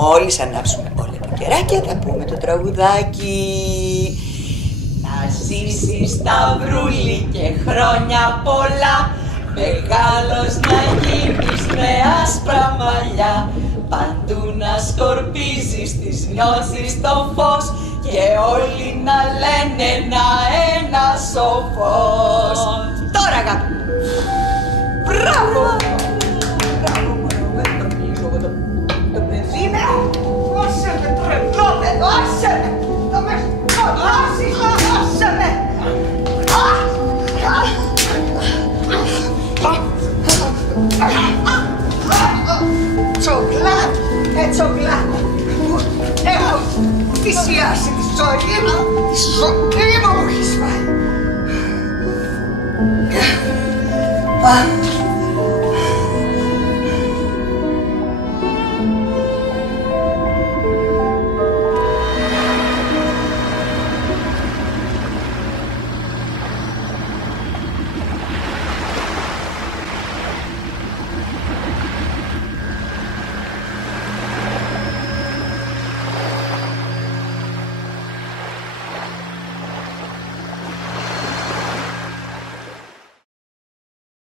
Μόλις ανάψουμε όλα τα κεράκια θα πούμε το τραγουδάκι. Να ζήσεις Σταυρούλη και χρόνια πολλά, μεγάλος να γίνεις με άσπρα μαλλιά, παντού να σκορπίζεις τις νιώσεις το φως και όλοι να λένε ένα σοφός. Τώρα αγάπη. Μπράβο! Μπράβο μόνο, δεν το πίσω εγώ το μπενζίνε. Άσε με τρελό, άσε με! Θα με σκοτώσεις, άσε με! Τσοκλάτ, τσοκλάτ. Έχω θυσιάσει τη ζωή μου, τη ζωή μου έχεις φάει.